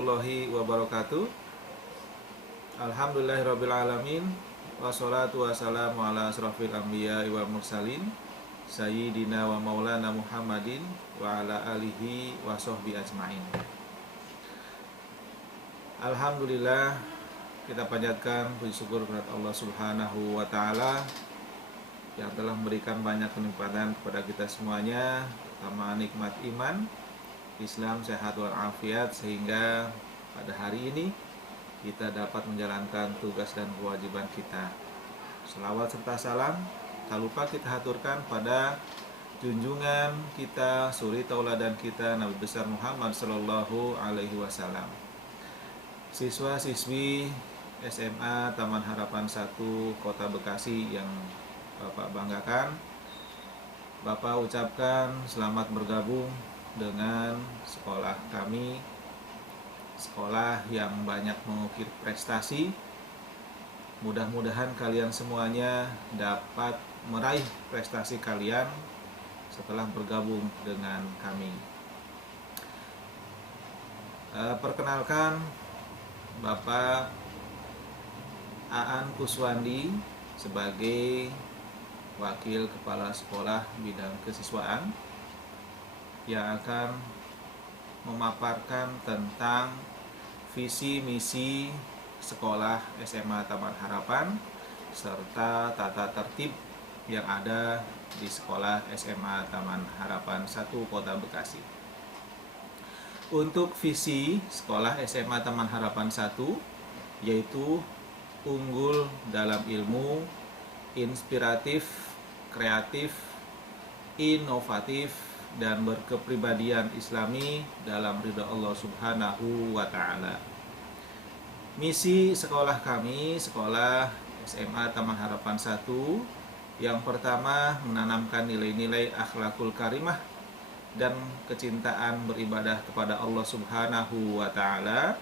warahmatullahi wabarakatuh. Alhamdulillahirrabbilalamin. Wassalatu wassalamu ala asrafil anbiya wal mursalin Sayyidina wa maulana Muhammadin wa ala alihi wa sahbihi ajma'in. Alhamdulillah, kita panjatkan puji syukur kepada Allah Subhanahu wa ta'ala yang telah memberikan banyak kenikmatan kepada kita semuanya, terutama nikmat iman, Islam, sehat walafiat, sehingga pada hari ini kita dapat menjalankan tugas dan kewajiban kita. Selawat serta salam tak lupa kita haturkan pada junjungan kita, suri tauladan kita, Nabi besar Muhammad Sallallahu Alaihi Wasallam. Siswa-siswi SMA Taman Harapan 1 Kota Bekasi yang Bapak banggakan, Bapak ucapkan selamat bergabung dengan sekolah kami, sekolah yang banyak mengukir prestasi. Mudah-mudahan kalian semuanya dapat meraih prestasi kalian setelah bergabung dengan kami. Perkenalkan, Bapak Aan Kuswandi sebagai Wakil Kepala Sekolah Bidang Kesiswaan yang akan memaparkan tentang visi misi sekolah SMA Taman Harapan serta tata tertib yang ada di sekolah SMA Taman Harapan 1 Kota Bekasi. Untuk visi sekolah SMA Taman Harapan 1 yaitu unggul dalam ilmu, inspiratif, kreatif, inovatif, dan berkepribadian islami dalam ridha Allah Subhanahu wa ta'ala. Misi sekolah kami, sekolah SMA Taman Harapan 1, yang pertama menanamkan nilai-nilai akhlakul karimah dan kecintaan beribadah kepada Allah Subhanahu wa ta'ala.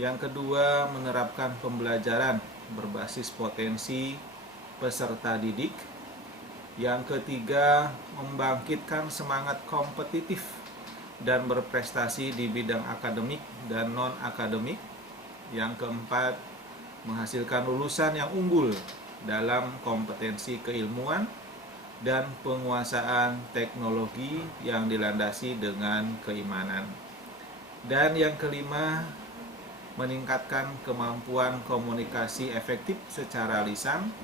Yang kedua, menerapkan pembelajaran berbasis potensi peserta didik. Yang ketiga, membangkitkan semangat kompetitif dan berprestasi di bidang akademik dan non-akademik. Yang keempat, menghasilkan lulusan yang unggul dalam kompetensi keilmuan dan penguasaan teknologi yang dilandasi dengan keimanan. Dan yang kelima, meningkatkan kemampuan komunikasi efektif secara lisan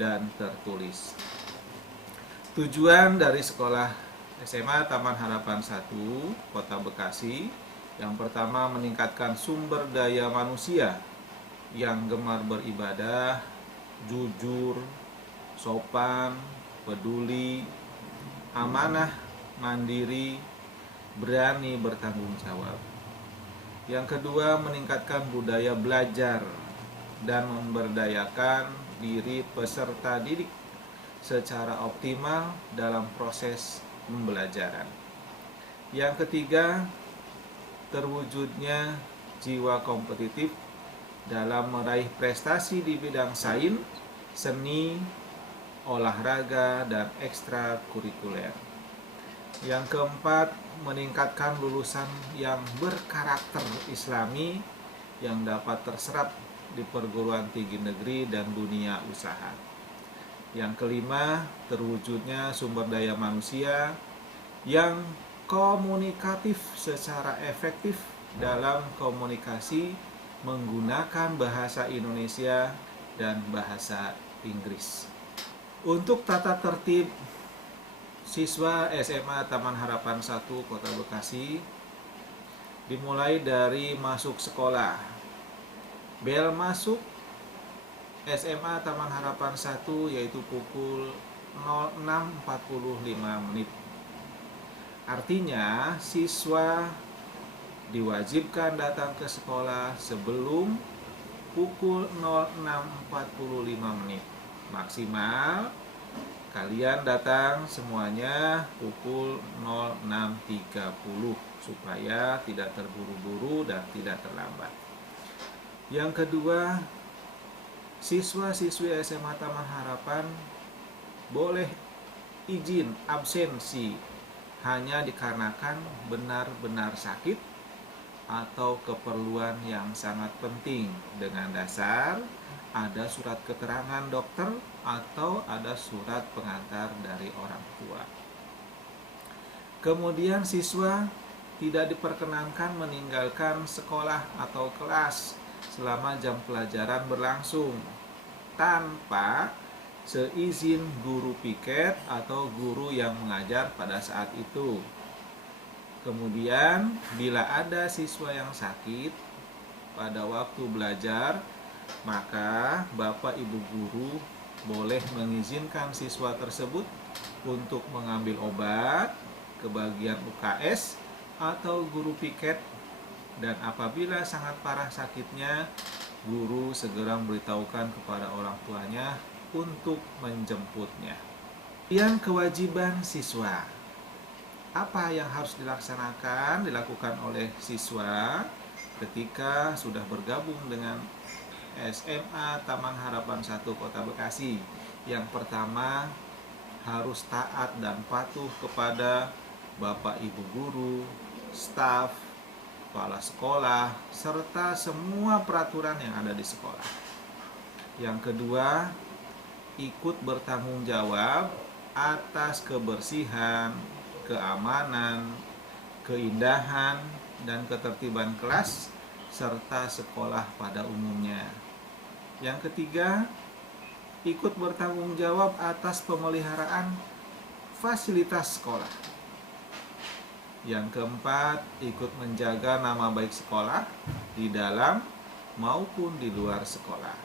dan tertulis. Tujuan dari sekolah SMA Taman Harapan 1 Kota Bekasi yang pertama meningkatkan sumber daya manusia yang gemar beribadah, jujur, sopan, peduli, amanah, mandiri, berani bertanggung jawab. Yang kedua, meningkatkan budaya belajar dan memberdayakan diri peserta didik secara optimal dalam proses pembelajaran. Yang ketiga, terwujudnya jiwa kompetitif dalam meraih prestasi di bidang sains, seni, olahraga, dan ekstrakurikuler. Yang keempat, meningkatkan lulusan yang berkarakter islami yang dapat terserap di perguruan tinggi negeri dan dunia usaha. Yang kelima, terwujudnya sumber daya manusia yang komunikatif secara efektif dalam komunikasi menggunakan bahasa Indonesia dan bahasa Inggris. Untuk tata tertib siswa SMA Taman Harapan 1 Kota Bekasi dimulai dari masuk sekolah. Bel masuk SMA Taman Harapan 1 yaitu pukul 06.45. Artinya siswa diwajibkan datang ke sekolah sebelum pukul 06.45. Maksimal kalian datang semuanya pukul 06.30 supaya tidak terburu-buru dan tidak terlambat. Yang kedua, siswa-siswi SMA Taman Harapan boleh izin absensi hanya dikarenakan benar-benar sakit atau keperluan yang sangat penting dengan dasar ada surat keterangan dokter atau ada surat pengantar dari orang tua. Kemudian siswa tidak diperkenankan meninggalkan sekolah atau kelas selama jam pelajaran berlangsung tanpa seizin guru piket atau guru yang mengajar pada saat itu. Kemudian bila ada siswa yang sakit pada waktu belajar, maka Bapak Ibu guru boleh mengizinkan siswa tersebut untuk mengambil obat ke bagian UKS atau guru piket, dan apabila sangat parah sakitnya, guru segera memberitahukan kepada orang tuanya untuk menjemputnya. Yang kewajiban siswa, apa yang harus dilakukan oleh siswa ketika sudah bergabung dengan SMA Taman Harapan 1 Kota Bekasi? Yang pertama, harus taat dan patuh kepada Bapak Ibu guru, staf, kepala sekolah, serta semua peraturan yang ada di sekolah. Yang kedua, ikut bertanggung jawab atas kebersihan, keamanan, keindahan, dan ketertiban kelas serta sekolah pada umumnya. Yang ketiga, ikut bertanggung jawab atas pemeliharaan fasilitas sekolah. Yang keempat, ikut menjaga nama baik sekolah di dalam maupun di luar sekolah.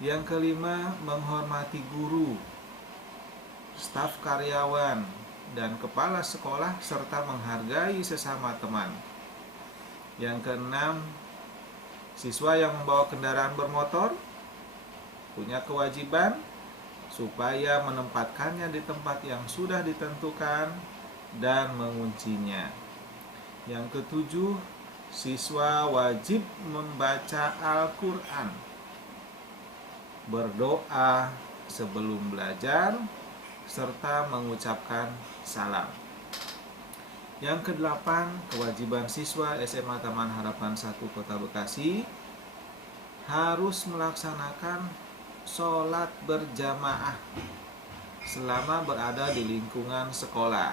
Yang kelima, menghormati guru, staf karyawan, dan kepala sekolah serta menghargai sesama teman. Yang keenam, siswa yang membawa kendaraan bermotor punya kewajiban supaya menempatkannya di tempat yang sudah ditentukan dan menguncinya. Yang ketujuh, siswa wajib membaca Al-Quran, berdoa sebelum belajar, serta mengucapkan salam. Yang kedelapan, kewajiban siswa SMA Taman Harapan 1 Kota Bekasi harus melaksanakan sholat berjamaah selama berada di lingkungan sekolah.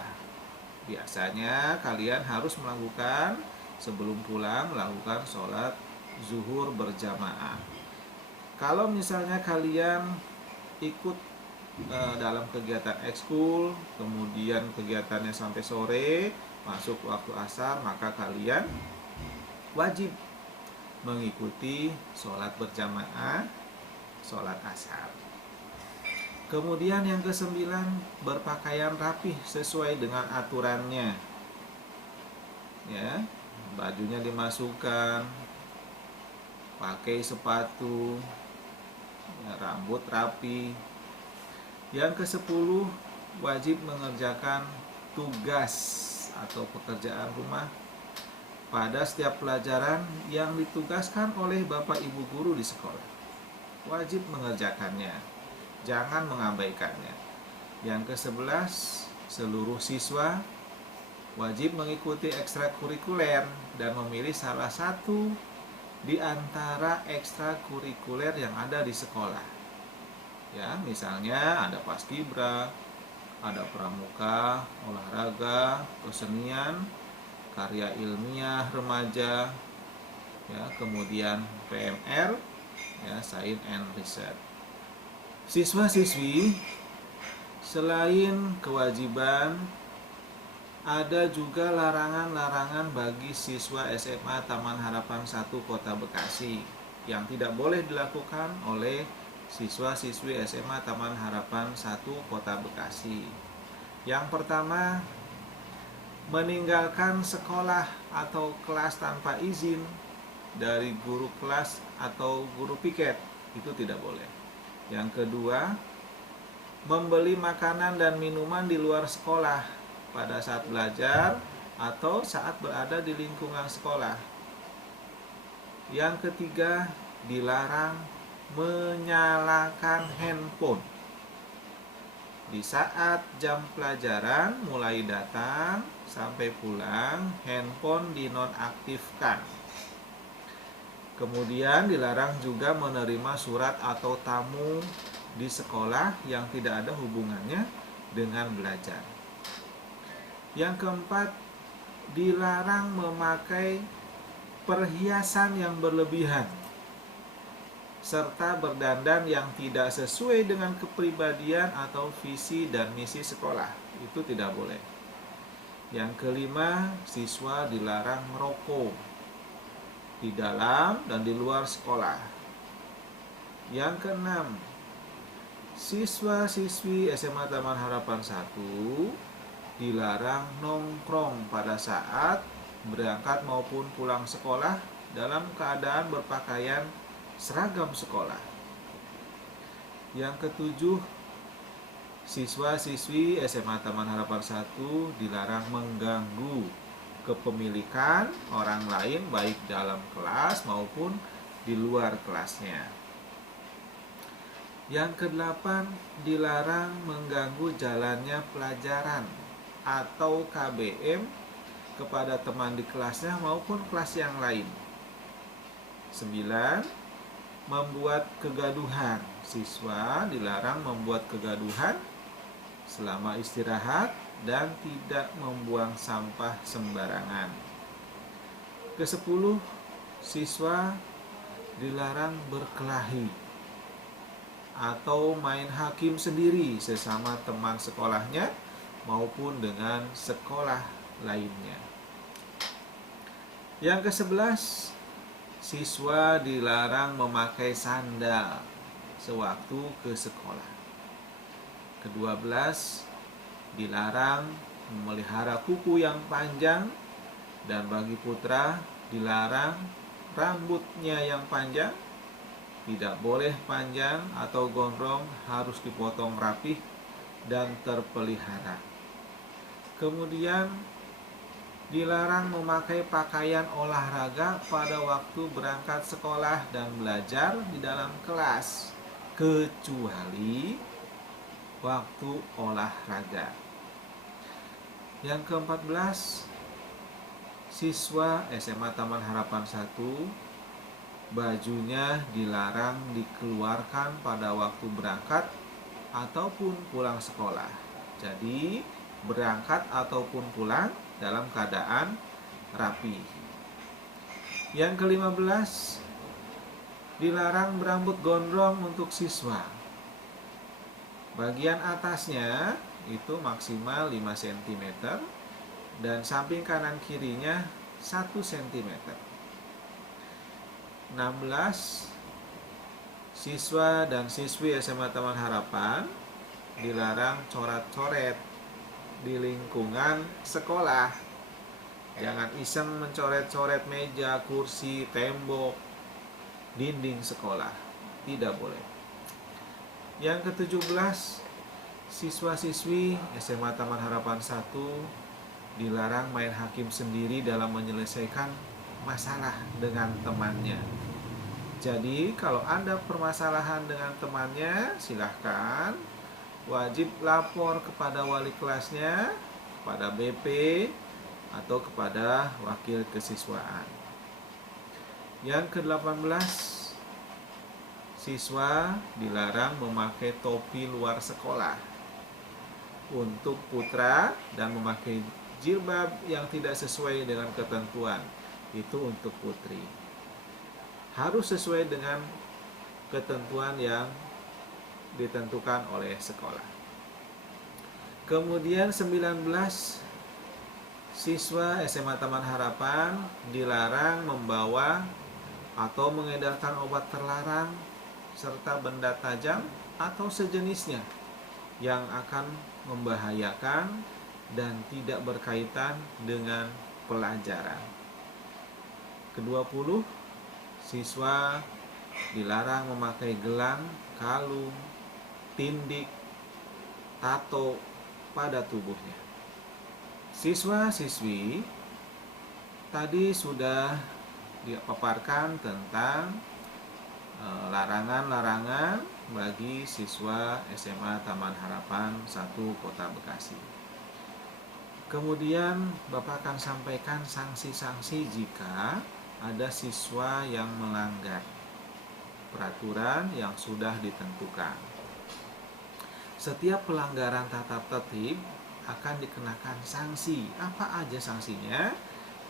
Biasanya kalian harus melakukan sebelum pulang melakukan sholat zuhur berjamaah. Kalau misalnya kalian ikut dalam kegiatan ekskul, kemudian kegiatannya sampai sore, masuk waktu asar, maka kalian wajib mengikuti sholat berjamaah, sholat asar. Kemudian yang kesembilan, berpakaian rapih sesuai dengan aturannya. Ya, bajunya dimasukkan, pakai sepatu, ya, rambut rapi. Yang ke-10, wajib mengerjakan tugas atau pekerjaan rumah pada setiap pelajaran yang ditugaskan oleh Bapak Ibu guru di sekolah. Wajib mengerjakannya, jangan mengabaikannya. Yang ke-11, seluruh siswa wajib mengikuti ekstrakurikuler dan memilih salah satu di antara ekstrakurikuler yang ada di sekolah. Ya, misalnya ada paskibra, ada pramuka, olahraga, kesenian, karya ilmiah remaja, ya, kemudian PMR, ya, Science and Research. Siswa-siswi, selain kewajiban, ada juga larangan-larangan bagi siswa SMA Taman Harapan 1 Kota Bekasi yang tidak boleh dilakukan oleh siswa-siswi SMA Taman Harapan 1 Kota Bekasi. Yang pertama, meninggalkan sekolah atau kelas tanpa izin dari guru kelas atau guru piket, itu tidak boleh. Yang kedua, membeli makanan dan minuman di luar sekolah pada saat belajar atau saat berada di lingkungan sekolah. Yang ketiga, dilarang menyalakan handphone di saat jam pelajaran mulai datang sampai pulang handphone dinonaktifkan. Kemudian dilarang juga menerima surat atau tamu di sekolah yang tidak ada hubungannya dengan belajar. Yang keempat, dilarang memakai perhiasan yang berlebihan serta berdandan yang tidak sesuai dengan kepribadian atau visi dan misi sekolah. Itu tidak boleh. Yang kelima, siswa dilarang merokok di dalam dan di luar sekolah. Yang keenam, siswa-siswi SMA Taman Harapan 1 dilarang nongkrong pada saat berangkat maupun pulang sekolah dalam keadaan berpakaian seragam sekolah. Yang ketujuh, siswa-siswi SMA Taman Harapan 1 dilarang mengganggu kepemilikan orang lain baik dalam kelas maupun di luar kelasnya. Yang kedelapan, dilarang mengganggu jalannya pelajaran atau KBM kepada teman di kelasnya maupun kelas yang lain. 9. Membuat kegaduhan. Siswa dilarang membuat kegaduhan selama istirahat dan tidak membuang sampah sembarangan. Ke-10, siswa dilarang berkelahi atau main hakim sendiri sesama teman sekolahnya maupun dengan sekolah lainnya. Yang ke-11, siswa dilarang memakai sandal sewaktu ke sekolah. Ke-12, dilarang memelihara kuku yang panjang, dan bagi putra dilarang rambutnya yang panjang, tidak boleh panjang atau gondrong, harus dipotong rapih dan terpelihara. Kemudian dilarang memakai pakaian olahraga pada waktu berangkat sekolah dan belajar di dalam kelas, kecuali waktu olahraga. Yang ke-14, siswa SMA Taman Harapan 1 bajunya dilarang dikeluarkan pada waktu berangkat ataupun pulang sekolah. Jadi berangkat ataupun pulang dalam keadaan rapi. Yang ke-15, dilarang berambut gondrong untuk siswa. Bagian atasnya itu maksimal 5 cm dan samping kanan kirinya 1 cm. 16, siswa dan siswi SMA Taman Harapan dilarang coret-coret di lingkungan sekolah. Jangan iseng mencoret-coret meja, kursi, tembok, dinding sekolah. Tidak boleh. Yang ke-17, siswa-siswi SMA Taman Harapan 1 dilarang main hakim sendiri dalam menyelesaikan masalah dengan temannya. Jadi kalau ada permasalahan dengan temannya, silahkan wajib lapor kepada wali kelasnya, kepada BP, atau kepada wakil kesiswaan. Yang ke-18, siswa dilarang memakai topi luar sekolah untuk putra dan memakai jilbab yang tidak sesuai dengan ketentuan itu untuk putri. Harus sesuai dengan ketentuan yang ditentukan oleh sekolah. Kemudian 19, siswa SMA Taman Harapan dilarang membawa atau mengedarkan obat terlarang serta benda tajam atau sejenisnya yang akan membahayakan dan tidak berkaitan dengan pelajaran. Ke-20, siswa dilarang memakai gelang, kalung, tindik, tato pada tubuhnya. Siswa-siswi tadi sudah dipaparkan tentang larangan-larangan bagi siswa SMA Taman Harapan 1 Kota Bekasi. Kemudian Bapak akan sampaikan sanksi-sanksi jika ada siswa yang melanggar peraturan yang sudah ditentukan. Setiap pelanggaran tata tertib akan dikenakan sanksi. Apa aja sanksinya?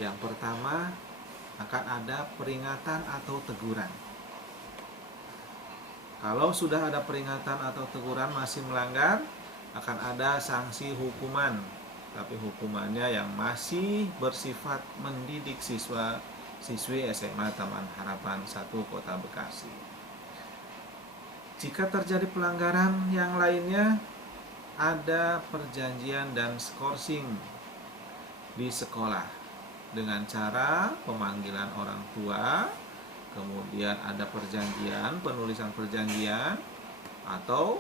Yang pertama, akan ada peringatan atau teguran. Kalau sudah ada peringatan atau teguran masih melanggar, akan ada sanksi hukuman. Tapi hukumannya yang masih bersifat mendidik siswi SMA Taman Harapan 1 Kota Bekasi. Jika terjadi pelanggaran yang lainnya, ada perjanjian dan skorsing di sekolah dengan cara pemanggilan orang tua, kemudian ada perjanjian, penulisan perjanjian, atau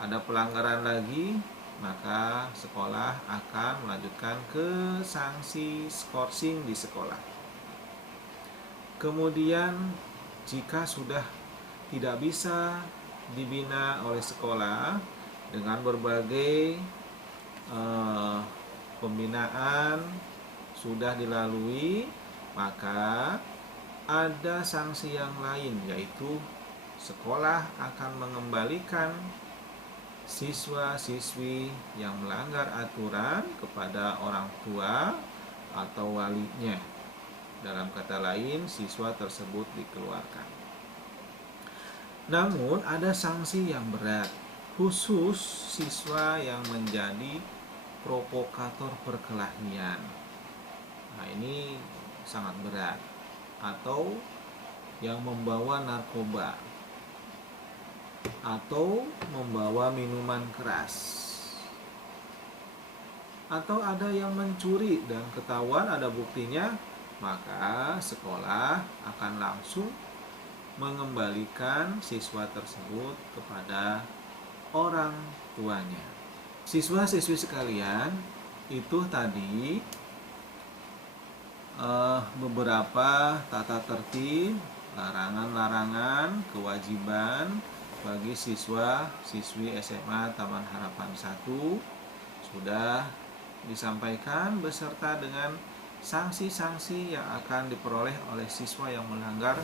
ada pelanggaran lagi, maka sekolah akan melanjutkan ke sanksi skorsing di sekolah. Kemudian jika sudah tidak bisa dibina oleh sekolah dengan berbagai pembinaan sudah dilalui, maka ada sanksi yang lain, yaitu sekolah akan mengembalikan siswa-siswi yang melanggar aturan kepada orang tua atau walinya. Dalam kata lain, siswa tersebut dikeluarkan. Namun ada sanksi yang berat, khusus siswa yang menjadi provokator perkelahian. Nah, ini sangat berat. Atau yang membawa narkoba, atau membawa minuman keras, atau ada yang mencuri dan ketahuan ada buktinya, maka sekolah akan langsung mengembalikan siswa tersebut kepada orang tuanya. Siswa-siswi sekalian, itu tadi beberapa tata tertib, larangan-larangan, kewajiban bagi siswa-siswi SMA Taman Harapan 1 sudah disampaikan beserta dengan sanksi-sanksi yang akan diperoleh oleh siswa yang melanggar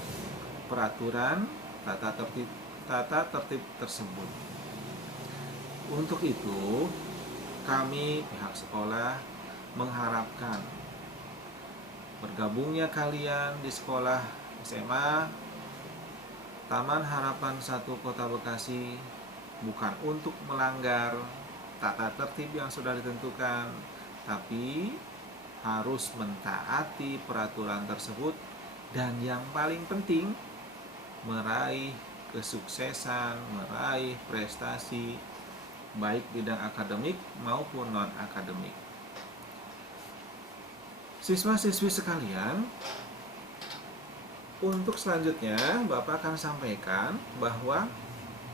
peraturan tata tertib tersebut. Untuk itu, kami pihak sekolah mengharapkan bergabungnya kalian di sekolah SMA Taman Harapan 1 Kota Bekasi bukan untuk melanggar tata tertib yang sudah ditentukan, tapi harus mentaati peraturan tersebut, dan yang paling penting meraih kesuksesan, meraih prestasi baik bidang akademik maupun non-akademik. Siswa-siswi sekalian, untuk selanjutnya Bapak akan sampaikan bahwa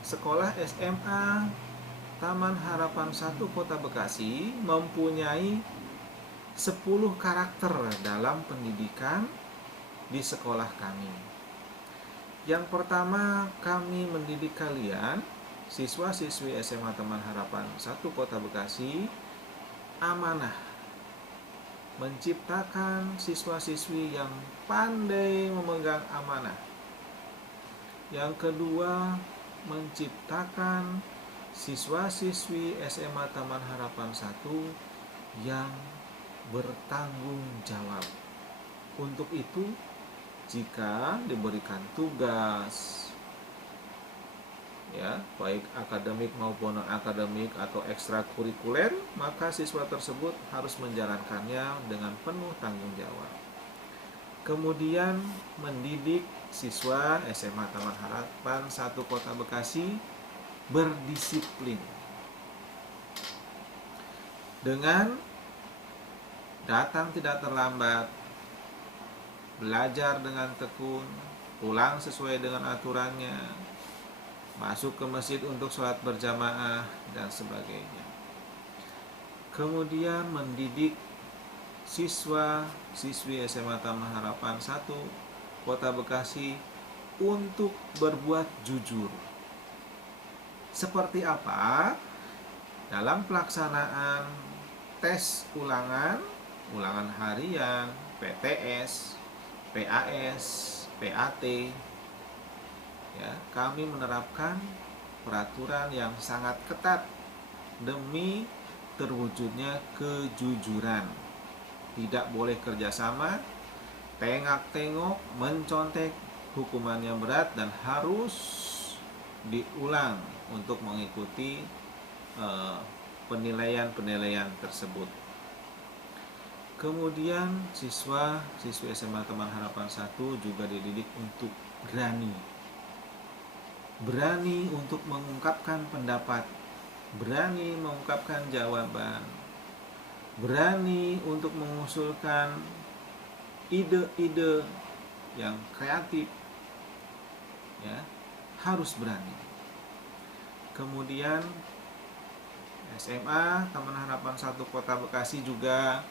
sekolah SMA Taman Harapan 1 Kota Bekasi mempunyai 10 karakter dalam pendidikan di sekolah kami. Yang pertama, kami mendidik kalian, siswa-siswi SMA Taman Harapan 1 Kota Bekasi, amanah, menciptakan siswa-siswi yang pandai memegang amanah. Yang kedua, menciptakan siswa-siswi SMA Taman Harapan 1 yang bertanggung jawab. Untuk itu, jika diberikan tugas, ya, baik akademik maupun non-akademik atau ekstrakurikuler, maka siswa tersebut harus menjalankannya dengan penuh tanggung jawab. Kemudian mendidik siswa SMA Taman Harapan 1 Kota Bekasi berdisiplin dengan datang tidak terlambat, belajar dengan tekun, pulang sesuai dengan aturannya, masuk ke masjid untuk sholat berjamaah, dan sebagainya. Kemudian mendidik siswa-siswi SMA Taman Harapan 1 Kota Bekasi untuk berbuat jujur. Seperti apa? Dalam pelaksanaan tes ulangan, ulangan harian, PTS, PAS, PAT, ya, kami menerapkan peraturan yang sangat ketat demi terwujudnya kejujuran. Tidak boleh kerjasama, tengak-tengok, mencontek, hukumannya berat dan harus diulang untuk mengikuti penilaian-penilaian tersebut. Kemudian siswi SMA Taman Harapan 1 juga dididik untuk berani untuk mengungkapkan pendapat, berani mengungkapkan jawaban, berani untuk mengusulkan ide-ide yang kreatif, ya, harus berani. Kemudian SMA Taman Harapan 1 Kota Bekasi juga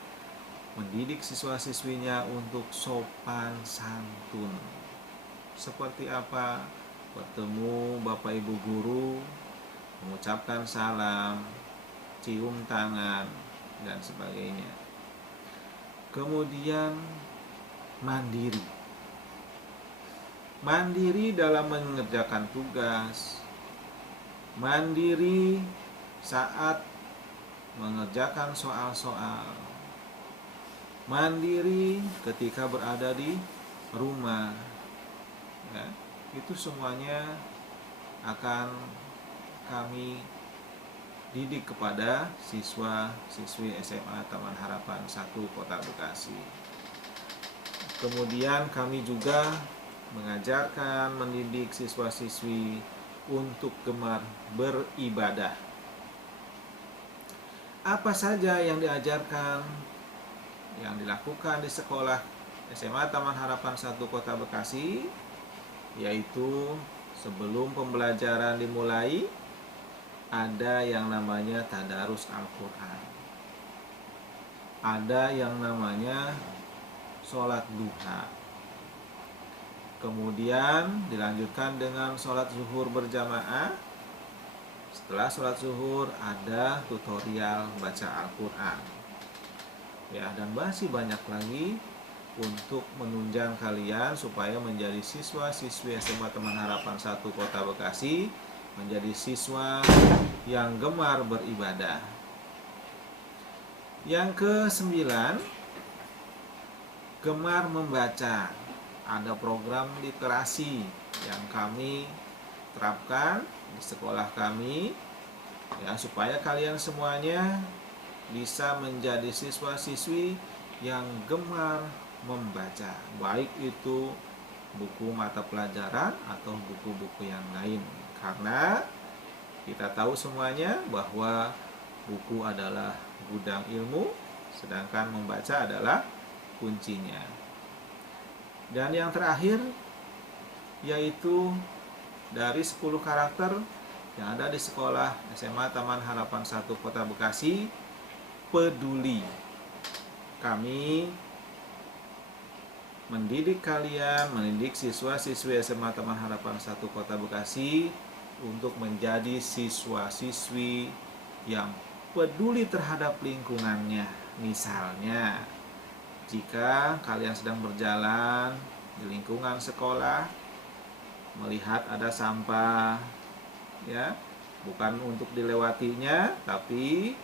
mendidik siswa-siswinya untuk sopan santun. Seperti apa? Bertemu Bapak Ibu guru, mengucapkan salam, cium tangan, dan sebagainya. Kemudian mandiri dalam mengerjakan tugas, mandiri saat mengerjakan soal-soal, mandiri ketika berada di rumah, ya, itu semuanya akan kami didik kepada siswa-siswi SMA Taman Harapan 1 Kota Bekasi. Kemudian kami juga mengajarkan, mendidik siswa-siswi untuk gemar beribadah. Apa saja yang diajarkan, yang dilakukan di sekolah SMA Taman Harapan 1 Kota Bekasi, yaitu sebelum pembelajaran dimulai, ada yang namanya tadarus Al-Quran, ada yang namanya sholat duha, kemudian dilanjutkan dengan sholat zuhur berjamaah. Setelah sholat zuhur ada tutorial baca Al-Quran, ya, dan masih banyak lagi untuk menunjang kalian supaya menjadi siswa-siswi SMA Taman Harapan 1 Kota Bekasi, menjadi siswa yang gemar beribadah. Yang ke-9, gemar membaca. Ada program literasi yang kami terapkan di sekolah kami, ya, supaya kalian semuanya bisa menjadi siswa-siswi yang gemar membaca, baik itu buku mata pelajaran atau buku-buku yang lain. Karena kita tahu semuanya bahwa buku adalah gudang ilmu, sedangkan membaca adalah kuncinya. Dan yang terakhir, yaitu dari 10 karakter yang ada di sekolah SMA Taman Harapan 1 Kota Bekasi, peduli. Kami mendidik kalian, mendidik siswa-siswi SMA Taman Harapan 1 Kota Bekasi untuk menjadi siswa-siswi yang peduli terhadap lingkungannya. Misalnya, jika kalian sedang berjalan di lingkungan sekolah, melihat ada sampah, ya, bukan untuk dilewatinya, tapi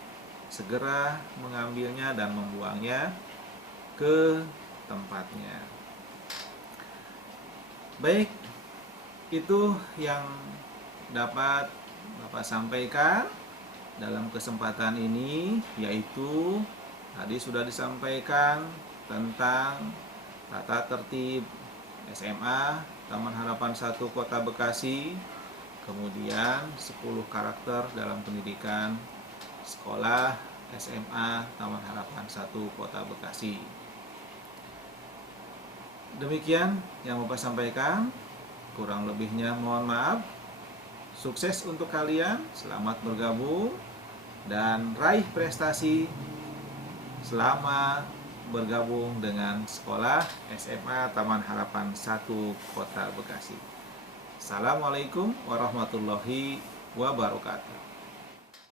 segera mengambilnya dan membuangnya ke tempatnya. Baik, itu yang dapat Bapak sampaikan dalam kesempatan ini, yaitu tadi sudah disampaikan tentang tata tertib SMA Taman Harapan 1 Kota Bekasi, kemudian 10 karakter dalam pendidikan sekolah SMA Taman Harapan 1 Kota Bekasi. Demikian yang Bapak sampaikan, kurang lebihnya mohon maaf. Sukses untuk kalian, selamat bergabung dan raih prestasi selama bergabung dengan sekolah SMA Taman Harapan 1 Kota Bekasi. Assalamualaikum warahmatullahi wabarakatuh.